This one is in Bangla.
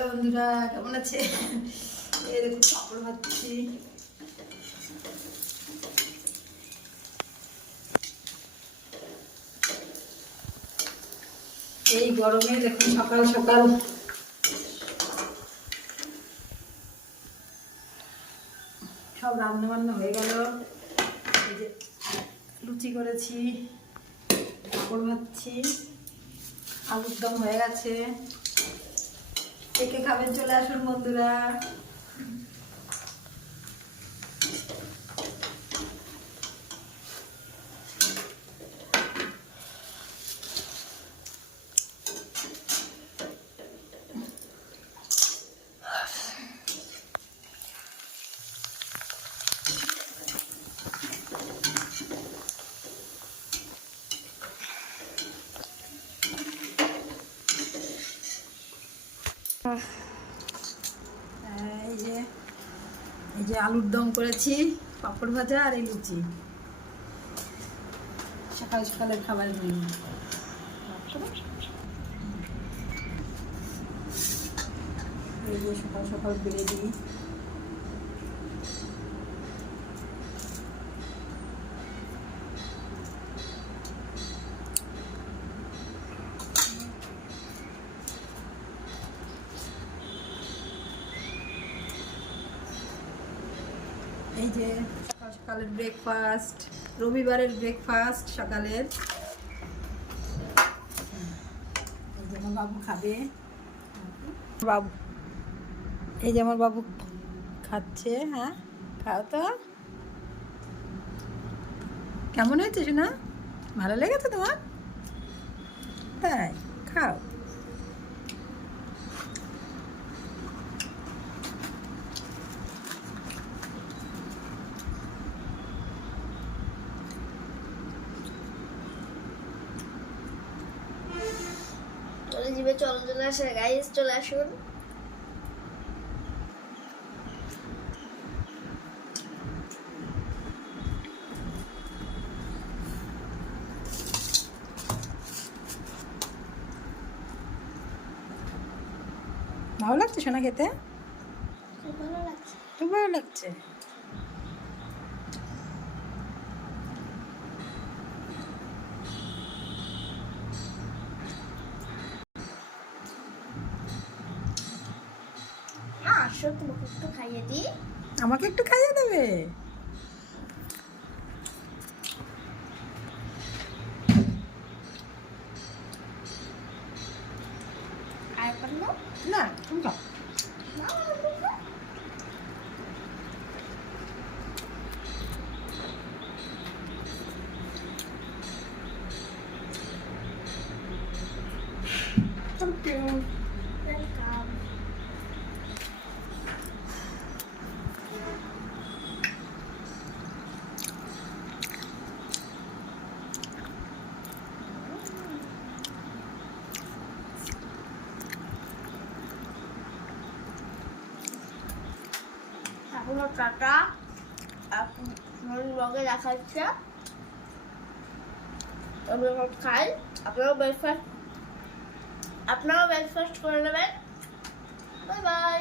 হ্যালো বন্ধুরা, কেমন আছে? এই দেখুন পাপড় ভাজছি। এই গরমে দেখুন সকাল সকাল সব রান্না বান্না হয়ে গেল। এই যে লুচি করেছি, পাপড় ভাজছি, আলুর দম হয়ে গেছে। কে কে খাবেন চলে আসুন বন্ধুরা। এই যে আলুর দম করেছি, পাপড় ভাজা আর এই লুচি, সকাল সকালের খাবারের মেনু। এই যে সকাল সকাল বেড়ে দিই। এই যে সকাল সকালের ব্রেকফাস্ট, রবিবারের ব্রেকফাস্ট সকালের। এই যে আমার বাবু খাবে, বাবু এই যে আমার বাবু খাচ্ছে। হ্যাঁ খাও তো। কেমন হয়েছে শোনা? ভালো লেগেছে তোমার? তাই খাও। জিভে চলে চলে আসে গাইস, চলে আসুন। ভালো লাগছে শোনা খেতে? খুব ভালো লাগছে। খুব ভালো লাগছে। আসো তোমাকে একটু খাইয়ে দিই। আমাকে একটু খাইয়ে দেবে? আর পারলো না তুমি খাও। Thank you. Welcome. এখনো টাটা, আপনার ব্লগে দেখা হচ্ছে। আমি এখন খাই, আপনারাও ব্রেকফাস্ট করে নেবেন। Bye bye.